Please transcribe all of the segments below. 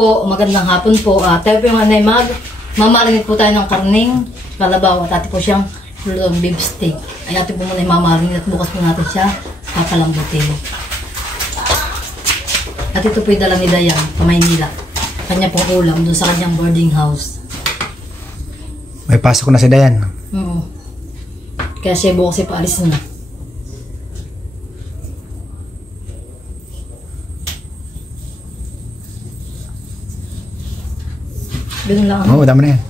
po, magandang hapon po. Tayo po yung anay mamarinate po tayo ng karning kalabaw at ati po siyang beef steak. Ay ati po muna yung mamarinate at bukas po natin siya papalambutin. At ito po yung dala ni Dayan sa Maynila. Kanya pong ulam doon sa kanyang boarding house. May pasok na si Dayan. Oo. Kaya siya bukas paalis na. Ganun lang. Oo, dami na yan.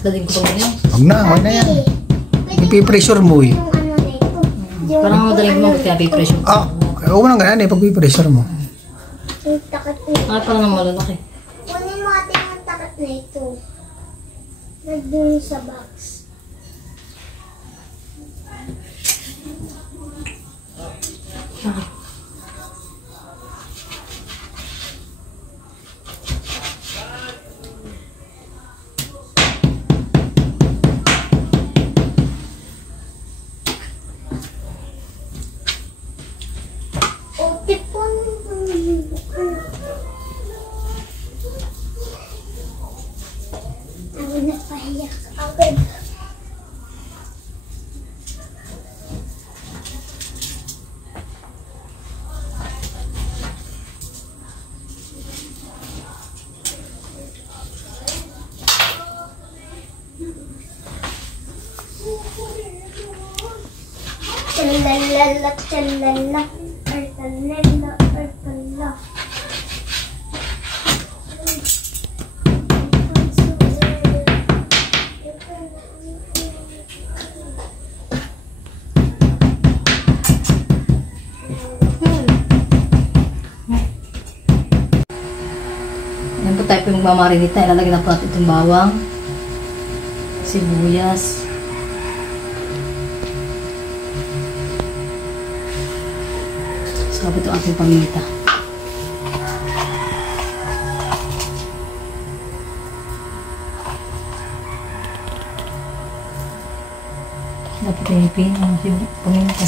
Dading ko pa yan. Huwag na yan. Ipipressure mo eh. Parang madaling mo kaya ipipressure. Huwag mo nang ganyan eh, pag ipipressure mo. Parang nang malalaki. Kunin mo atin ang takat na ito. Nandun sa box. Napahiyak agad. Chalalala, chalala, artalala, artala. Yan po tayo po yung mamarinate na. Ilalagay na po natin itong bawang, sibuyas, sabi ito ating paminta. Dapat pinipin ang paminta.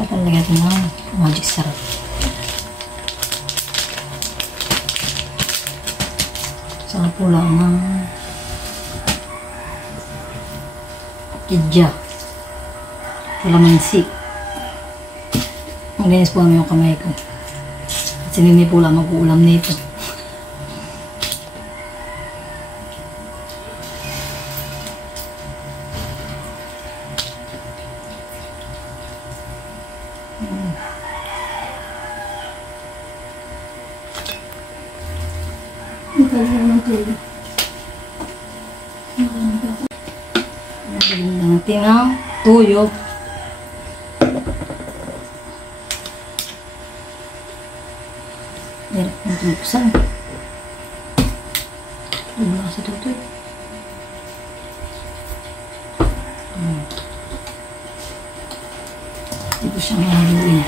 At lagyan natin ng magic sarap. Saka po lang ng kidya, kalamansi. Maglinis po namin yung kamay ko. At sinini po lang mag-uulam nito. Lagyan natin ang tuyo. Direct na tubusan. Tubo na kasi tutoy. Ito siyang haluin.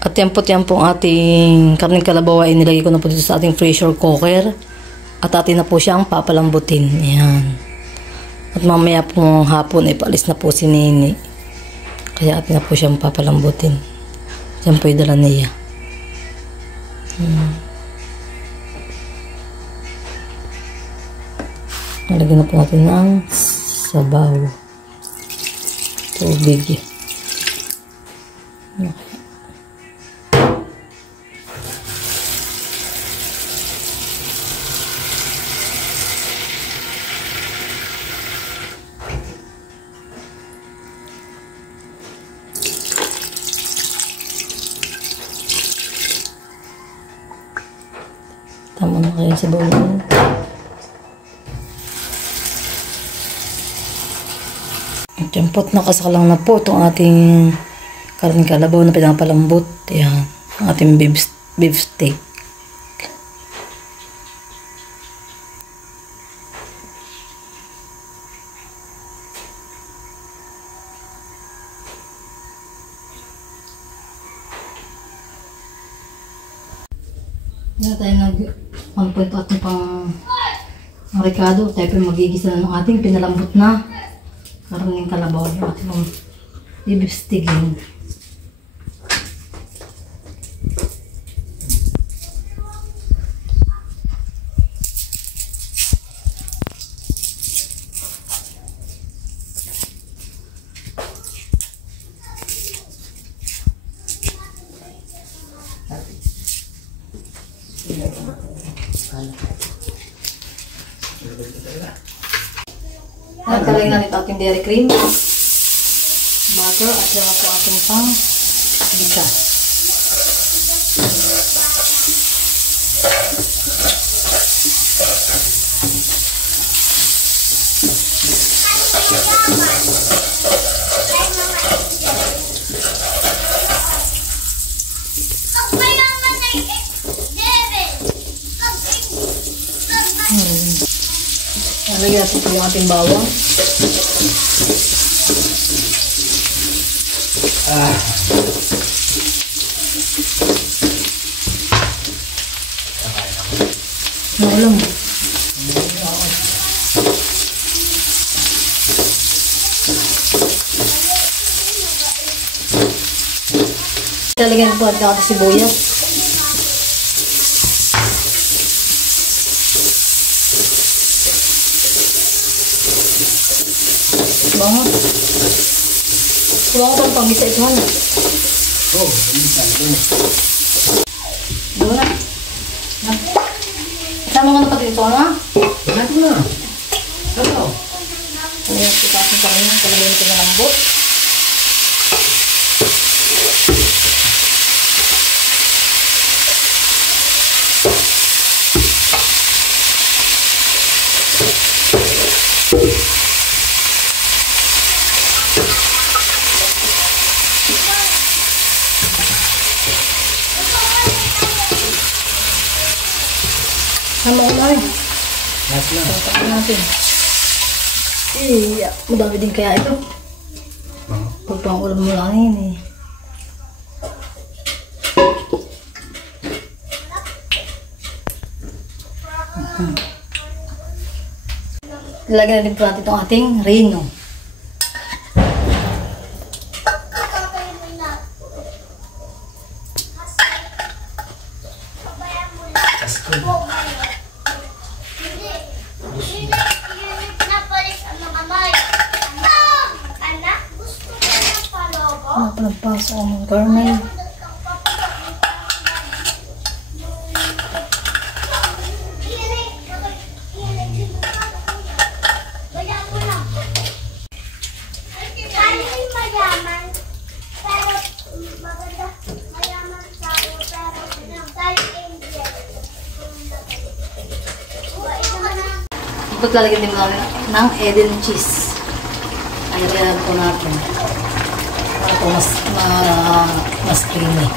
At yan po ang ating karning kalabaw ay nilagay ko na po dito sa ating pressure cooker. At atin na po siyang papalambutin. Ayan. At mamaya pong hapon ay paalis na po si Nini. Kaya atin na po siyang papalambutin. Yan po yung dala niya. Nalagyan na po natin ng sabaw. Tubig. Okay. Ano kaya sa bawang? Tiyampot, nakasakalang na po itong ating karne kalabaw na pinapalambot. Yan, ang ating beef steak. Yan tayo nag-1.2 ating pang ricado. Tayo po magigisa na ng ating pinalambot na karne kalabaw. Yung ating pang beef steak. Nagkalagay na ito ating dairy cream, butter, at saka po ating pang bigas. Nalagyan natin po yung ating bawang. Naulang. Nalagyan po natin ang sibuyas. Bango. Kulang ko pang pangisa ito na. Oh, minsan. Doon na. Sama ko na pati ito na. Lahat na. Ano? Ayan, pitasin pa rin. Kalagyan ito na lambot. Sama ko na rin. Lahat na. Tatakpan natin. Madami din kaya ito. Pagpang-ulam mo lang yun eh. Lagyan na din po natin itong ating reno. Napalagpaso ang mga garment. Ipot lalagyan din namin ng Eden cheese. Ayan po natin. Para po mas creamy.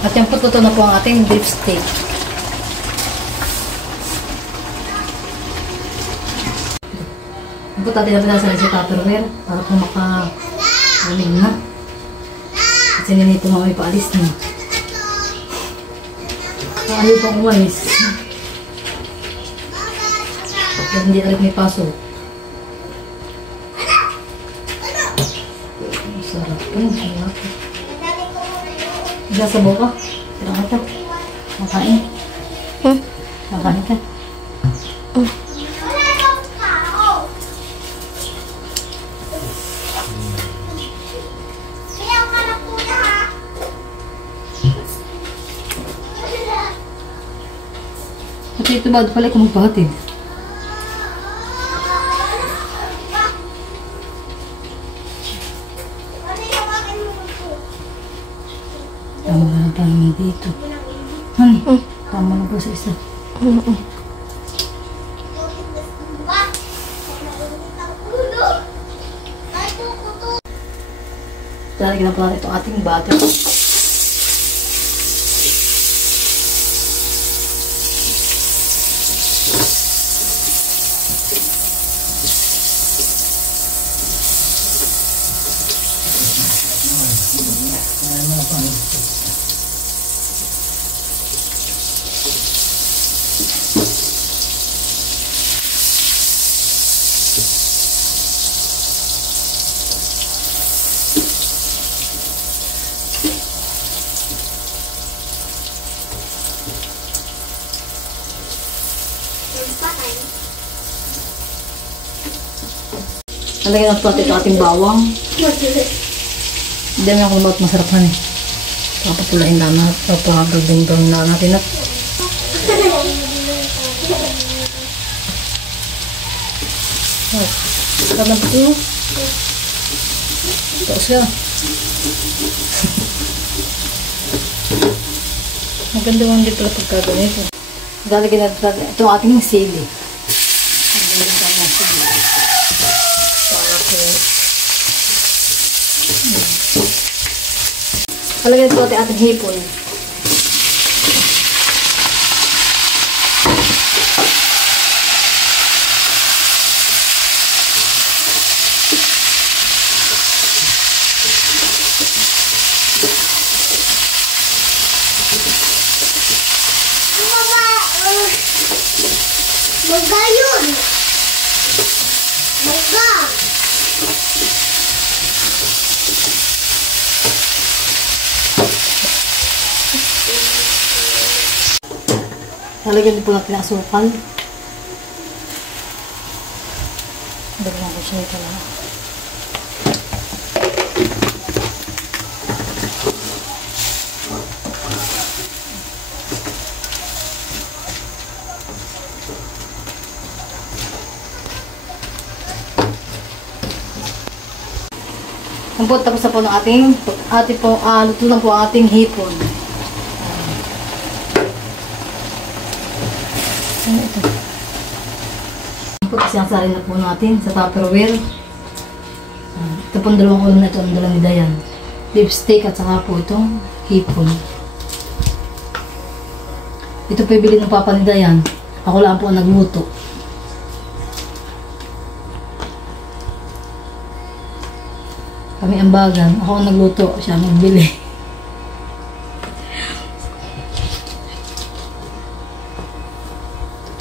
At yung puto na po ang ating beef steak. Ipot natin na sa tupperware para po makahaling na. Kasi nilito na may paalis na. Ayaw pang umalis. At hindi alit may paso. Sarap po. Sarap. Sasabaw ka? Kailangan ka. Makain. Makain ka. Wala akong tao. Kaya ka na po na ha. Pati ito ba? Pala ikaw magpahatid. Ano yung akin mo po? Tama na tayo dito. Honey, tama na ba sa isa? Ba? Ang ulo. Ay, kukuto. Lalagyan na pala ito ating butter. Lalagyan na pala ito ating bawang. Hindi naman ako about masarap eh. Papapulain na natin. Papagagandang na natin na. Sarap na ito. Tapos ka. Maganda lang din pala pagkagawin ito. Lalagyan natin ito ating sili. Maganda sa mga sili. Palagyan ito ating hipon. Mangga yun! Mangga! Lalagyan din po natin ang asukal. Dagdagan ko siya ito na. Tapos na po ng luto na po ang ating hipon. Ano ito? Sinasari na po natin sa Tupperware. Ito po ang dalawang ulam na ito, ang dalang ni Dayan. Beef steak at saka po itong hipon. Ito po ibili ng papa ni Dayan. Ako lang po ang nagluto. Kami ang bagan. Ako ang nagluto. Siya ang nagbili.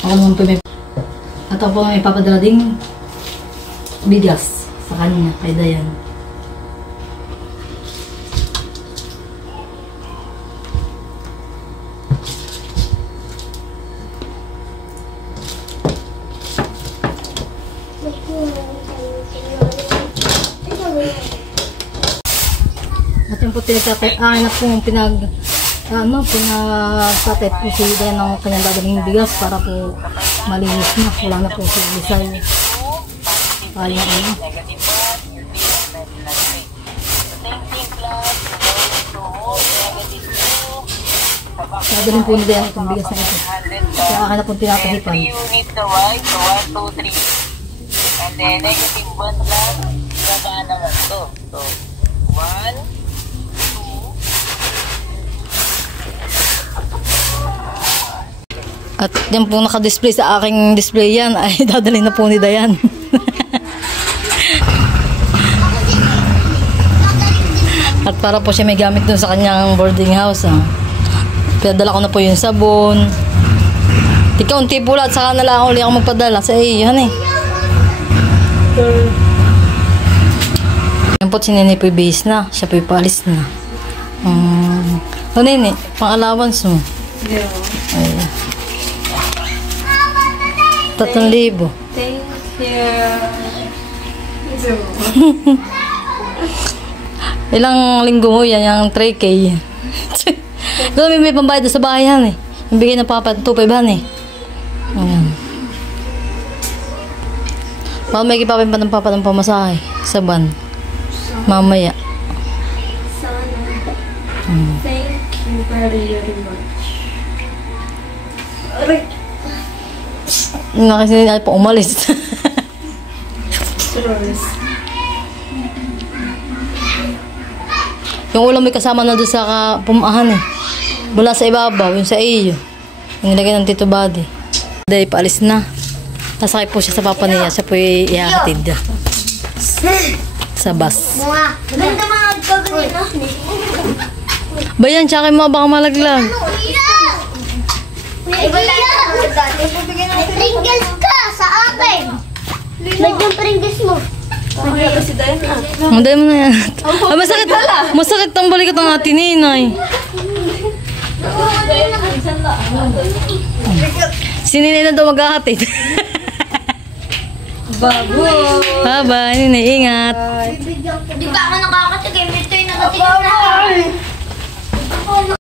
Ako naman po may... At ako po may papadala ding bigas sa kanya, kay Dayan. At yung po pinagtatay, na po pinagtatay po si Dayan ng kanyang dadalhin bigas para po malinis na. Wala na po si Lisay. Kaya ano. Dadalhin po ni Dayan itong bigas na ito. Kaya akin na po tinatahipan. Unit the right, so 1, 2, 3. And then negative 1 lang, babaan naman to. So, 1, at yan po naka-display sa aking display yan ay dadalhin na po ni Dayan. At para po siya may gamit dun sa kanyang boarding house. Pinadala ko na po yung sabon. Ikaw-unti po lahat, saka na lang uli ako magpadala sa iyo. Yan eh. Yan po si Nene po yung base na. Siya po yung paalis na. Nene, pang allowance mo. Ayan. 3,000. Thank you. Ilang linggo mo yan, yung 3K. Doon may pambayad sa bayan eh. Yung bigay ng papa, 2,500 eh. Ayan. Baka may kipapin pa ng papa ng pamasahe sa ban. Mamaya. Sana. Thank you very much. Nakasinig ay pa umalis. Yung ulam may kasama na doon sa pumahan eh. Mula sa ibabaw, yung sa iyo. Yung nilagay ng Tito Buddy. Dahil paalis na. Nasakay po siya sa papa niya. Siya po ihahatid. Sa bus. Ganda mga gagawin. Bayan, tsaka mo baka malaglag. May Pringles ka sa akin. Nagyang Pringles mo. Manday mo na yan. Ay, masakit ang balikat ng ating ninay. Si ninay na daw maghahatid. Bago. Bye-bye, ninay. Ingat. Di ba ako nakakatigay? Ito yung nakatigay na.